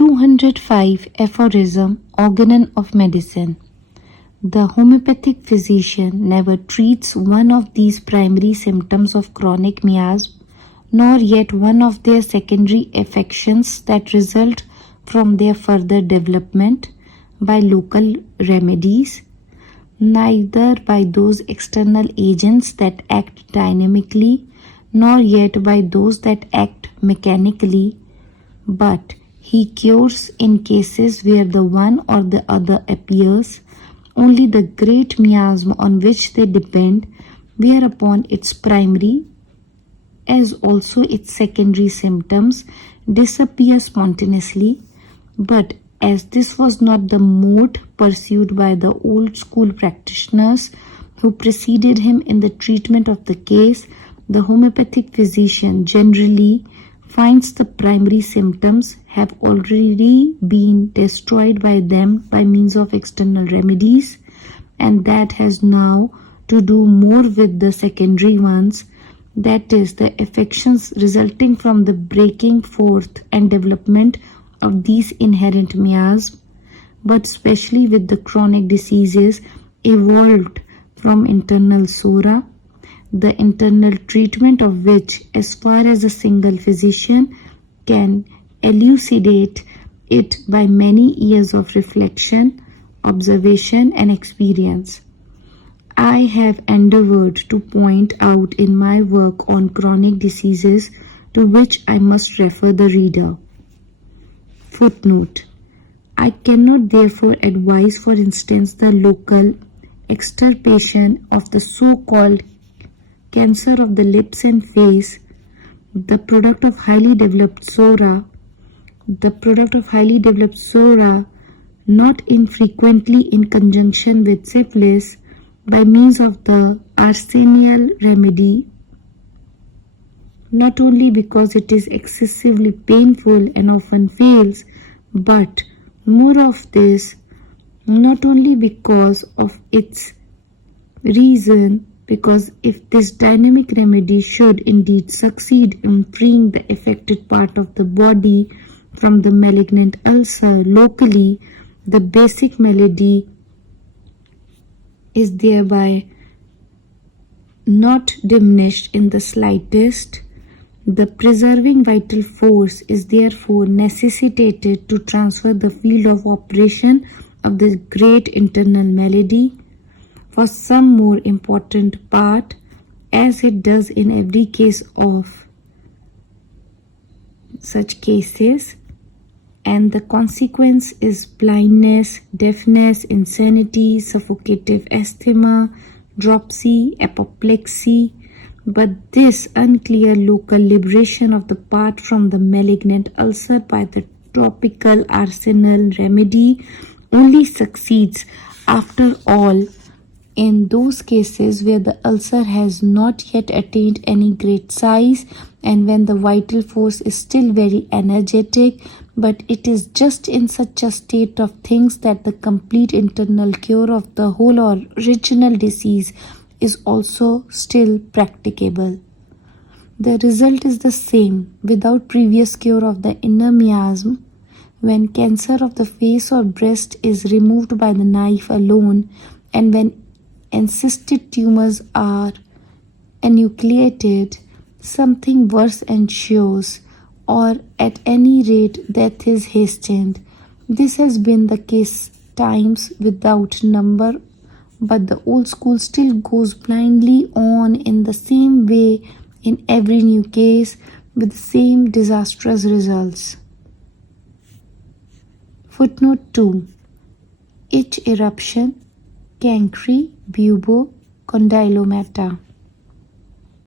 205 Aphorism, Organon of Medicine. The homeopathic physician never treats one of these primary symptoms of chronic miasm, nor yet one of their secondary affections that result from their further development by local remedies, neither by those external agents that act dynamically, nor yet by those that act mechanically, but he cures in cases where the one or the other appears. Only the great miasm on which they depend, whereupon its primary as also its secondary symptoms disappear spontaneously. But as this was not the mode pursued by the old school practitioners who preceded him in the treatment of the case, the homeopathic physician generally finds the primary symptoms have already been destroyed by them by means of external remedies, and that has now to do more with the secondary ones, that is, the affections resulting from the breaking forth and development of these inherent miasms, but especially with the chronic diseases evolved from internal sora, the internal treatment of which, as far as a single physician can elucidate it by many years of reflection, observation, and experience, I have endeavored to point out in my work on chronic diseases, to which I must refer the reader. Footnote: I cannot therefore advise, for instance, the local extirpation of the so-called cancer of the lips and face, the product of highly developed sora, not infrequently in conjunction with syphilis, by means of the arsenal remedy, not only because it is excessively painful and often fails, but more of this, not only because of its reason, because if this dynamic remedy should indeed succeed in freeing the affected part of the body from the malignant ulcer locally, the basic malady is thereby not diminished in the slightest. The preserving vital force is therefore necessitated to transfer the field of operation of the great internal malady for some more important part, as it does in every case of such cases, and the consequence is blindness, deafness, insanity, suffocative asthma, dropsy, apoplexy. But this unclear local liberation of the part from the malignant ulcer by the topical arsenal remedy only succeeds, after all, in those cases where the ulcer has not yet attained any great size, and when the vital force is still very energetic, but it is just in such a state of things that the complete internal cure of the whole original disease is also still practicable. The result is the same without previous cure of the inner miasm. When cancer of the face or breast is removed by the knife alone, and when encysted tumors are enucleated, something worse ensues, or at any rate death is hastened. This has been the case times without number, but the old school still goes blindly on in the same way in every new case, with the same disastrous results. Footnote 2. Itch eruption, cancri, bubo, condylomata.